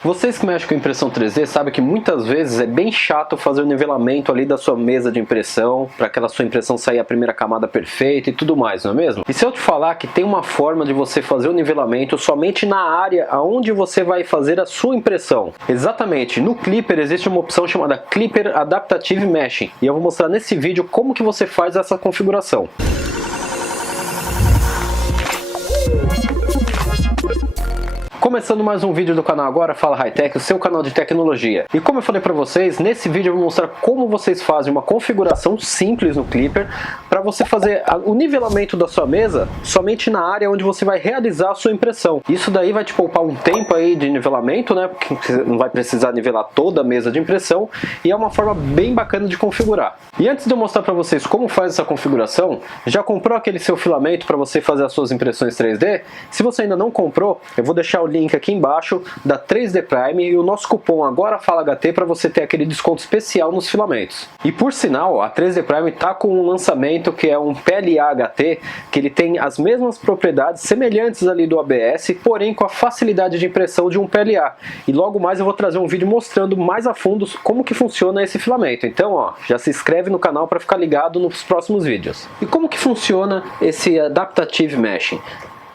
Vocês que mexem com impressão 3D sabem que muitas vezes é bem chato fazer o nivelamento ali da sua mesa de impressão, para aquela sua impressão sair a primeira camada perfeita e tudo mais, não é mesmo? E se eu te falar que tem uma forma de você fazer o nivelamento somente na área aonde você vai fazer a sua impressão? Exatamente, no Klipper existe uma opção chamada Klipper Adaptative Meshing, e eu vou mostrar nesse vídeo como que você faz essa configuração. Começando mais um vídeo do canal agora, Fala Hightech, o seu canal de tecnologia. E como eu falei para vocês, nesse vídeo eu vou mostrar como vocês fazem uma configuração simples no Klipper para você fazer o nivelamento da sua mesa somente na área onde você vai realizar a sua impressão. Isso daí vai te poupar um tempo aí de nivelamento, né? Porque você não vai precisar nivelar toda a mesa de impressão, e é uma forma bem bacana de configurar. E antes de eu mostrar para vocês como faz essa configuração, já comprou aquele seu filamento para você fazer as suas impressões 3D? Se você ainda não comprou, eu vou deixar o link aqui embaixo da 3D Prime e o nosso cupom AGORAFALAHT para você ter aquele desconto especial nos filamentos. E por sinal, a 3D Prime está com um lançamento que é um PLA HT, que ele tem as mesmas propriedades semelhantes ali do ABS, porém com a facilidade de impressão de um PLA. E logo mais eu vou trazer um vídeo mostrando mais a fundo como que funciona esse filamento. Então, ó, já se inscreve no canal para ficar ligado nos próximos vídeos. E como que funciona esse Adaptative Meshing?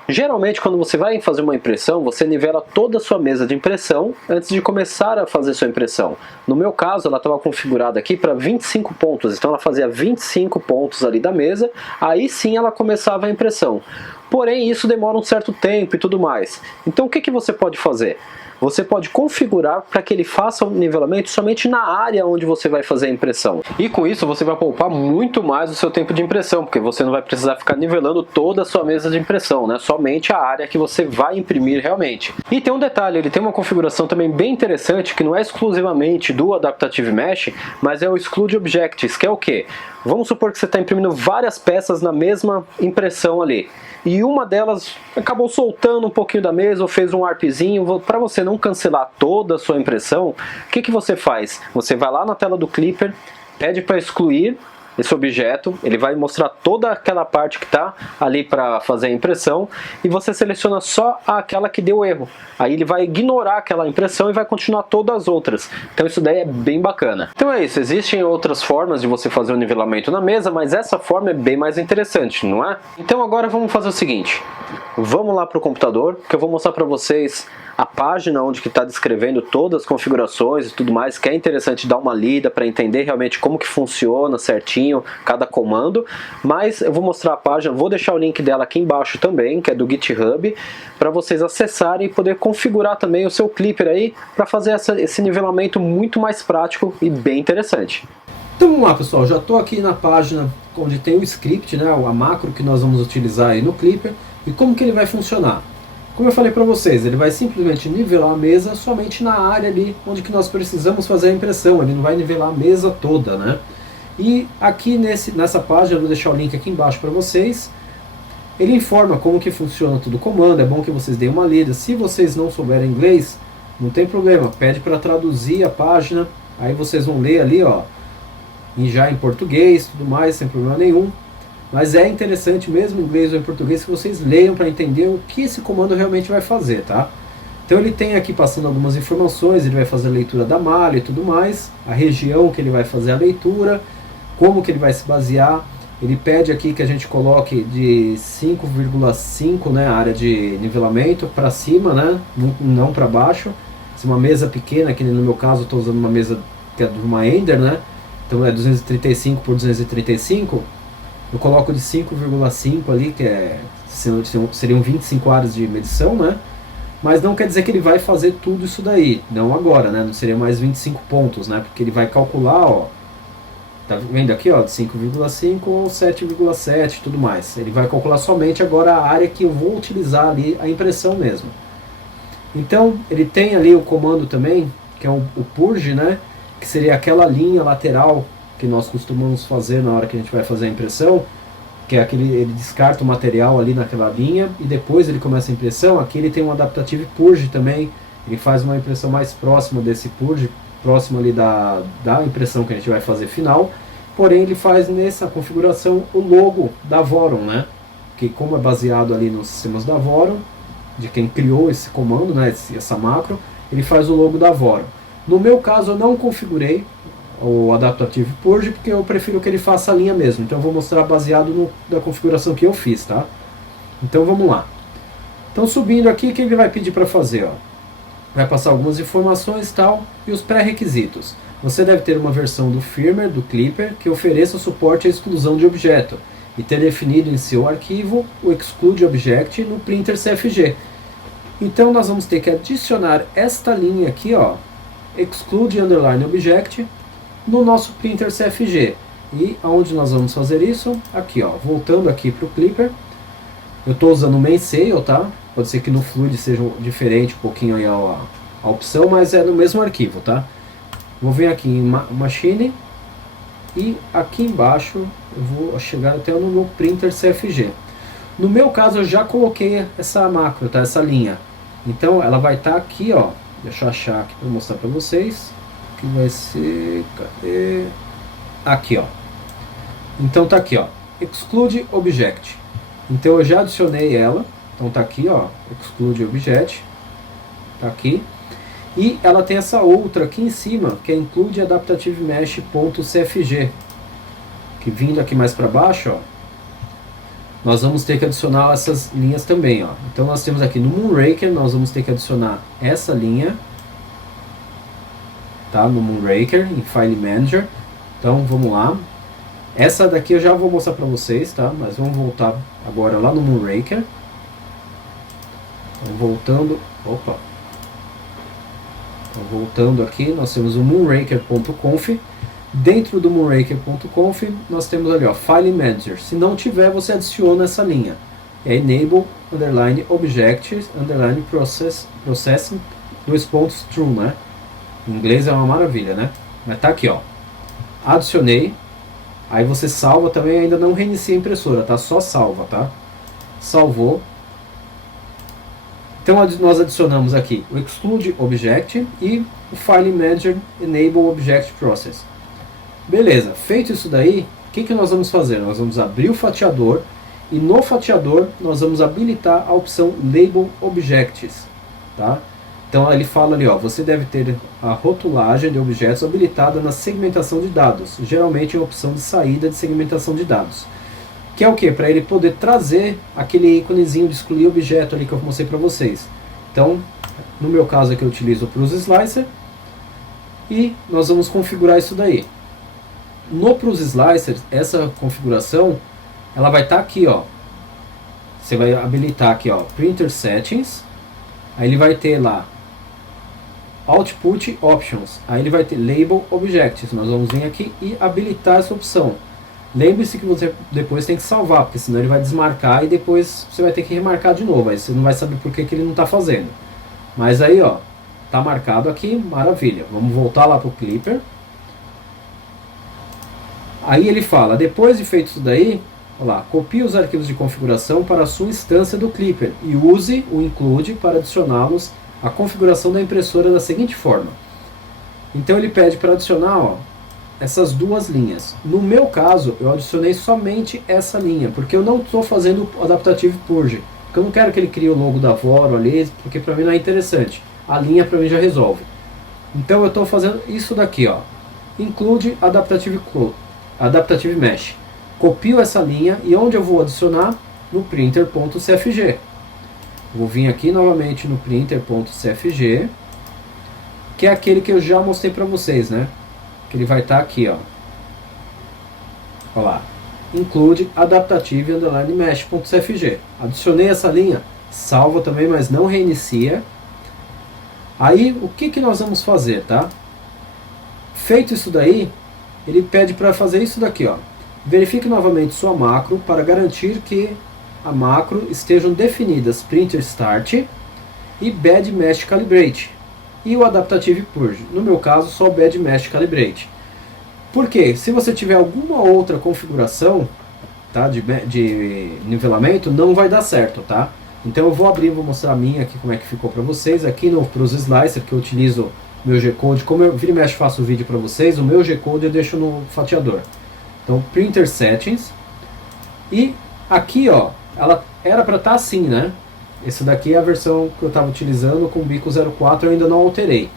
Geralmente, quando você vai fazer uma impressão, você nivela toda a sua mesa de impressão antes de começar a fazer sua impressão. No meu caso, ela estava configurada aqui para 25 pontos, então ela fazia 25 pontos ali da mesa, aí sim ela começava a impressão. Porém, isso demora um certo tempo e tudo mais. Então, o que você pode fazer? Você pode configurar para que ele faça o nivelamento somente na área onde você vai fazer a impressão. E com isso você vai poupar muito mais o seu tempo de impressão, porque você não vai precisar ficar nivelando toda a sua mesa de impressão, né? Somente a área que você vai imprimir realmente. E tem um detalhe, ele tem uma configuração também bem interessante, que não é exclusivamente do Adaptative Mesh, mas é o Exclude Objects, que é o quê? Vamos supor que você está imprimindo várias peças na mesma impressão ali, e uma delas acabou soltando um pouquinho da mesa ou fez um warpzinho. Para você não cancelar toda a sua impressão, o que você faz? Você vai lá na tela do Klipper, pede para excluir esse objeto, ele vai mostrar toda aquela parte que está ali para fazer a impressão, e você seleciona só aquela que deu erro. Aí ele vai ignorar aquela impressão e vai continuar todas as outras. Então isso daí é bem bacana. Então é isso, existem outras formas de você fazer o nivelamento na mesa, mas essa forma é bem mais interessante, não é? Então agora vamos fazer o seguinte, vamos lá para o computador, que eu vou mostrar para vocês a página onde que está descrevendo todas as configurações e tudo mais, que é interessante dar uma lida para entender realmente como que funciona certinho cada comando. Mas eu vou mostrar a página, vou deixar o link dela aqui embaixo também, que é do GitHub, para vocês acessarem e poder configurar também o seu Klipper aí, para fazer esse nivelamento muito mais prático e bem interessante. Então vamos lá, pessoal, já estou aqui na página onde tem o script, né, a macro que nós vamos utilizar aí no Klipper, e como que ele vai funcionar. Como eu falei para vocês, ele vai simplesmente nivelar a mesa somente na área ali onde que nós precisamos fazer a impressão, ele não vai nivelar a mesa toda, né? E aqui nessa página, eu vou deixar o link aqui embaixo para vocês, ele informa como que funciona todo o comando, é bom que vocês deem uma lida. Se vocês não souberem inglês, não tem problema, pede para traduzir a página, aí vocês vão ler ali, ó, já em português, tudo mais, sem problema nenhum. Mas é interessante mesmo em inglês ou em português que vocês leiam para entender o que esse comando realmente vai fazer, tá? Então ele tem aqui passando algumas informações, ele vai fazer a leitura da malha e tudo mais, a região que ele vai fazer a leitura, como que ele vai se basear. Ele pede aqui que a gente coloque de 5,5, né, a área de nivelamento para cima, né, não para baixo. Se uma mesa pequena, que no meu caso eu estou usando uma mesa que é de uma Ender, né, então é 235 por 235, eu coloco de 5,5 ali, que seriam 25 áreas de medição, né? Mas não quer dizer que ele vai fazer tudo isso daí, não agora, né? Não seria mais 25 pontos, né? Porque ele vai calcular, ó, tá vendo aqui, ó, de 5,5 ou 7,7 e tudo mais. Ele vai calcular somente agora a área que eu vou utilizar ali, a impressão mesmo. Então, ele tem ali o comando também, que é o Purge, né? Que seria aquela linha lateral que nós costumamos fazer na hora que a gente vai fazer a impressão, que é aquele, ele descarta o material ali naquela linha e depois ele começa a impressão. Aqui ele tem um Adaptative Purge também, ele faz uma impressão mais próxima desse Purge, próximo ali da impressão que a gente vai fazer final, porém ele faz nessa configuração o logo da Voron, né? Que como é baseado ali nos sistemas da Voron, de quem criou esse comando, né, essa macro, ele faz o logo da Voro. No meu caso eu não configurei o Adaptative Purge, porque eu prefiro que ele faça a linha mesmo. Então eu vou mostrar baseado na configuração que eu fiz, tá? Então vamos lá. Então subindo aqui, o que ele vai pedir para fazer? Ó? Vai passar algumas informações e tal, e os pré-requisitos. Você deve ter uma versão do firmware do Klipper que ofereça suporte à exclusão de objeto e ter definido em seu arquivo o Exclude Object no printer CFG. Então nós vamos ter que adicionar esta linha aqui, ó, Exclude Underline Object, no nosso printer CFG. E aonde nós vamos fazer isso? Aqui, ó, voltando aqui para o Klipper. Eu estou usando o Mainsail, tá? Pode ser que no Fluid seja diferente um pouquinho aí a opção, mas é no mesmo arquivo, tá? Vou vir aqui em Machine e aqui embaixo eu vou chegar até no meu printer CFG. No meu caso eu já coloquei essa macro, tá? Essa linha. Então ela vai estar aqui, ó. Deixa eu achar aqui para mostrar para vocês. Que vai ser... Cadê? Aqui, ó. Então tá aqui, ó. Exclude Object. Então eu já adicionei ela. Então tá aqui, ó. Exclude Object. Tá aqui. E ela tem essa outra aqui em cima, que é Include Adaptative Mesh.cfg. Que vindo aqui mais para baixo, ó. Nós vamos ter que adicionar essas linhas também, ó. Então nós temos aqui no Moonraker, nós vamos ter que adicionar essa linha. Tá? No Moonraker, em File Manager. Então vamos lá. Essa daqui eu já vou mostrar para vocês, tá? Mas vamos voltar agora lá no Moonraker. Então, voltando. Opa! Então, voltando aqui, nós temos o moonraker.conf. Dentro do moonraker.conf, nós temos ali, ó, File Manager. Se não tiver, você adiciona essa linha. É enable underline objects underline processing true, né? Em inglês é uma maravilha, né? Mas tá aqui, ó. Adicionei. Aí você salva também, ainda não reinicia a impressora, tá? Só salva, tá? Salvou. Então nós adicionamos aqui o Exclude Object e o File Manager Enable Object Process. Beleza, feito isso daí, o que nós vamos fazer? Nós vamos abrir o fatiador e no fatiador nós vamos habilitar a opção Label Objects, tá? Então ele fala ali, ó, você deve ter a rotulagem de objetos habilitada na segmentação de dados, geralmente em opção de saída de segmentação de dados. Que é o que? Para ele poder trazer aquele íconezinho de excluir objeto ali que eu mostrei para vocês. Então, no meu caso aqui eu utilizo o Pruse Slicer e nós vamos configurar isso daí. No Pruse Slicer, essa configuração, ela vai estar aqui, ó. Você vai habilitar aqui, ó, Printer Settings. Aí ele vai ter lá Output Options. Aí ele vai ter Label Objects. Nós vamos vir aqui e habilitar essa opção. Lembre-se que você depois tem que salvar, porque senão ele vai desmarcar e depois você vai ter que remarcar de novo. Aí você não vai saber por que ele não está fazendo. Mas aí, ó, tá marcado aqui, maravilha. Vamos voltar lá para o Klipper. Aí ele fala, depois de feito isso daí, olha lá, copie os arquivos de configuração para a sua instância do Klipper e use o include para adicioná-los à configuração da impressora da seguinte forma. Então ele pede para adicionar, ó, essas duas linhas. No meu caso, eu adicionei somente essa linha, porque eu não estou fazendo o Adaptative Purge, porque eu não quero que ele crie o logo da Voro ali, porque para mim não é interessante. A linha para mim já resolve. Então eu estou fazendo isso daqui, ó, Include Adaptative Mesh. Copio essa linha e onde eu vou adicionar? No printer.cfg. Vou vir aqui novamente no printer.cfg, que é aquele que eu já mostrei para vocês, né? Que ele vai estar aqui, ó. Olha lá. Include Adaptative Underline Mesh.cfg. Adicionei essa linha, salva também, mas não reinicia. Aí, o que nós vamos fazer, tá? Feito isso daí, ele pede para fazer isso daqui, ó. Verifique novamente sua macro para garantir que a macro estejam definidas Printer Start e Bad Mesh Calibrate e o Adaptative Purge. No meu caso, só o Bad Mesh Calibrate. Por quê? Se você tiver alguma outra configuração, tá, de nivelamento, não vai dar certo, tá? Então eu vou abrir, vou mostrar a minha aqui, como é que ficou para vocês. Aqui no Pruse Slicer, que eu utilizo meu G-Code, como eu vira e mexe faço o vídeo para vocês, o meu G-Code eu deixo no fatiador. Então, Printer Settings. E aqui, ó, ela era para estar assim, né? Esse daqui é a versão que eu estava utilizando com o bico 04, eu ainda não alterei.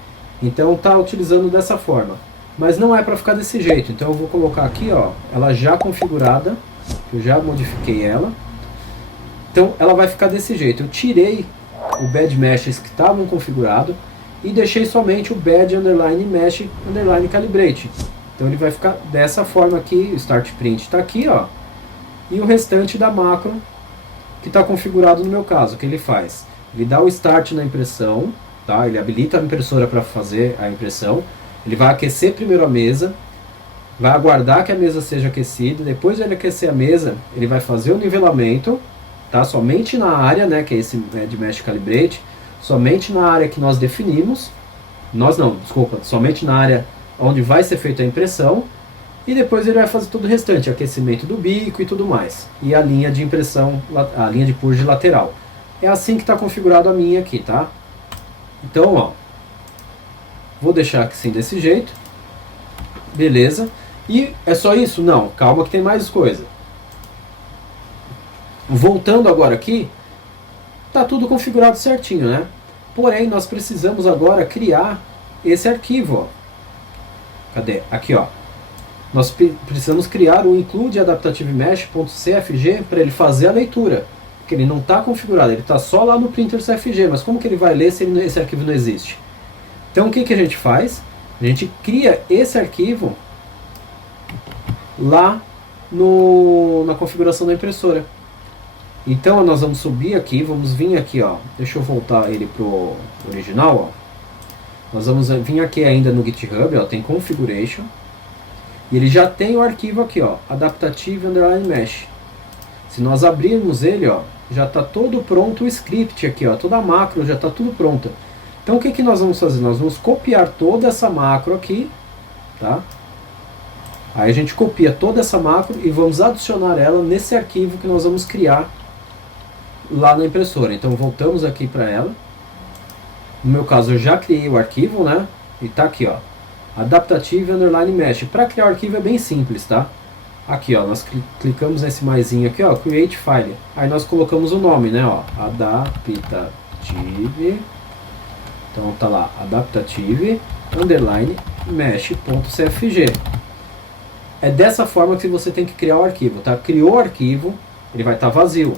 Então está utilizando dessa forma. Mas não é para ficar desse jeito, então eu vou colocar aqui, ó, ela já configurada, eu já modifiquei ela. Então ela vai ficar desse jeito. Eu tirei o bad meshes que estavam configurados e deixei somente o bad underline mesh underline calibrate. Então ele vai ficar dessa forma aqui, o start print está aqui, ó, e o restante da macro que está configurado no meu caso. O que ele faz? Ele dá o start na impressão, tá? Ele habilita a impressora para fazer a impressão. Ele vai aquecer primeiro a mesa, vai aguardar que a mesa seja aquecida, depois de ele aquecer a mesa, ele vai fazer o nivelamento, tá? Somente na área, né, que é esse Bad Mesh Calibrate, somente na área que nós definimos, somente na área onde vai ser feita a impressão, e depois ele vai fazer todo o restante, aquecimento do bico e tudo mais, e a linha de impressão, a linha de purge lateral. É assim que está configurado a minha aqui, tá? Então, ó, vou deixar assim desse jeito. Beleza. E é só isso? Não, calma que tem mais coisa. Voltando agora aqui, tá tudo configurado certinho, né? Porém, nós precisamos agora criar esse arquivo, ó. Cadê? Aqui, ó. Nós precisamos criar o include adaptative mesh.cfg para ele fazer a leitura. Porque ele não está configurado, ele está só lá no printer CFG, mas como que ele vai ler se esse arquivo não existe? Então o que a gente faz? A gente cria esse arquivo lá na configuração da impressora. Então nós vamos subir aqui, vamos vir aqui, ó. Deixa eu voltar ele pro original, ó. Nós vamos vir aqui ainda no GitHub, ó, tem configuration. E ele já tem o arquivo aqui, ó, adaptative underline mesh. Se nós abrirmos ele, ó, já está todo pronto o script aqui, ó, toda a macro já está tudo pronta. Então o que nós vamos fazer? Nós vamos copiar toda essa macro aqui, tá? Aí a gente copia toda essa macro e vamos adicionar ela nesse arquivo que nós vamos criar lá na impressora. Então voltamos aqui para ela. No meu caso eu já criei o arquivo, né? E tá aqui, ó, adaptative underline mesh. Para criar o arquivo é bem simples, tá? Aqui, ó, nós clicamos nesse maisinho aqui, ó, create file. Aí nós colocamos o nome, né, ó, adaptative. Então tá lá, adaptative underline mesh.cfg. É dessa forma que você tem que criar o arquivo, tá? Criou o arquivo, ele vai estar vazio.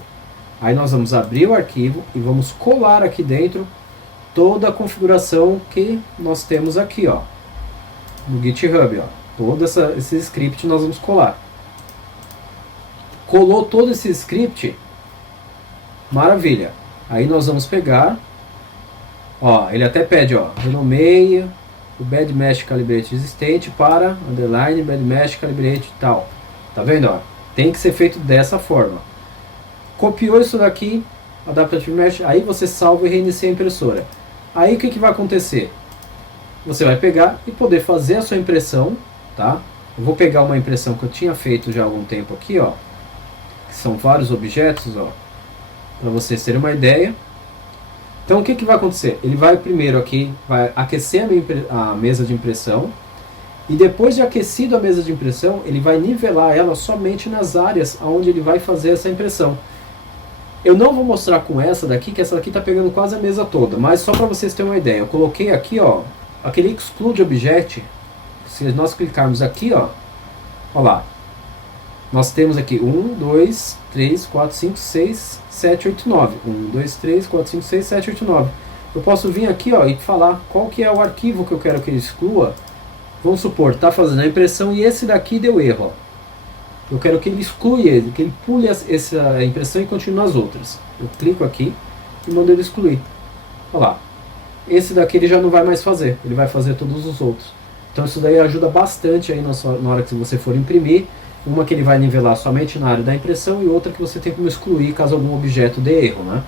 Aí nós vamos abrir o arquivo e vamos colar aqui dentro toda a configuração que nós temos aqui, ó, no GitHub, ó. Todo esse script nós vamos colar. Colou todo esse script, maravilha. Aí nós vamos pegar, ó, ele até pede, ó, renomeie o bad mesh calibrate existente para underline bad mesh calibrate e tal. Tá vendo, ó? Tem que ser feito dessa forma. Copiou isso daqui, adaptative mesh, aí você salva e reinicia a impressora. Aí o que vai acontecer? Você vai pegar e poder fazer a sua impressão, tá? Eu vou pegar uma impressão que eu tinha feito já há algum tempo aqui, ó, que são vários objetos, ó, para vocês terem uma ideia. Então o que vai acontecer? Ele vai primeiro aqui, vai aquecer a mesa de impressão, e depois de aquecido a mesa de impressão, ele vai nivelar ela somente nas áreas onde ele vai fazer essa impressão. Eu não vou mostrar com essa daqui, que essa daqui está pegando quase a mesa toda, mas só para vocês terem uma ideia. Eu coloquei aqui, ó, aquele exclude object. Se nós clicarmos aqui, ó lá, nós temos aqui 1, 2, 3, 4, 5, 6, 7, 8, 9. 1, 2, 3, 4, 5, 6, 7, 8, 9. Eu posso vir aqui, ó, e falar qual que é o arquivo que eu quero que ele exclua. Vamos supor, está fazendo a impressão e esse daqui deu erro, ó. Eu quero que ele exclua ele, que ele pule essa impressão e continue as outras. Eu clico aqui e mando ele excluir. Olha lá. Esse daqui ele já não vai mais fazer, ele vai fazer todos os outros. Então isso daí ajuda bastante aí na hora que você for imprimir. Uma que ele vai nivelar somente na área da impressão e outra que você tem como excluir caso algum objeto dê erro, né?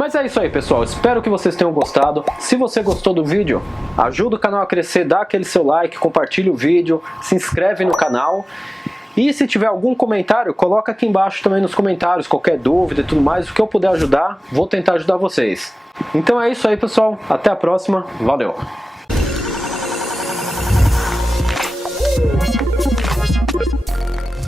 Mas é isso aí, pessoal, espero que vocês tenham gostado. Se você gostou do vídeo, ajuda o canal a crescer, dá aquele seu like, compartilha o vídeo, se inscreve no canal. E se tiver algum comentário, coloca aqui embaixo também nos comentários, qualquer dúvida e tudo mais, o que eu puder ajudar, vou tentar ajudar vocês. Então é isso aí, pessoal, até a próxima, valeu!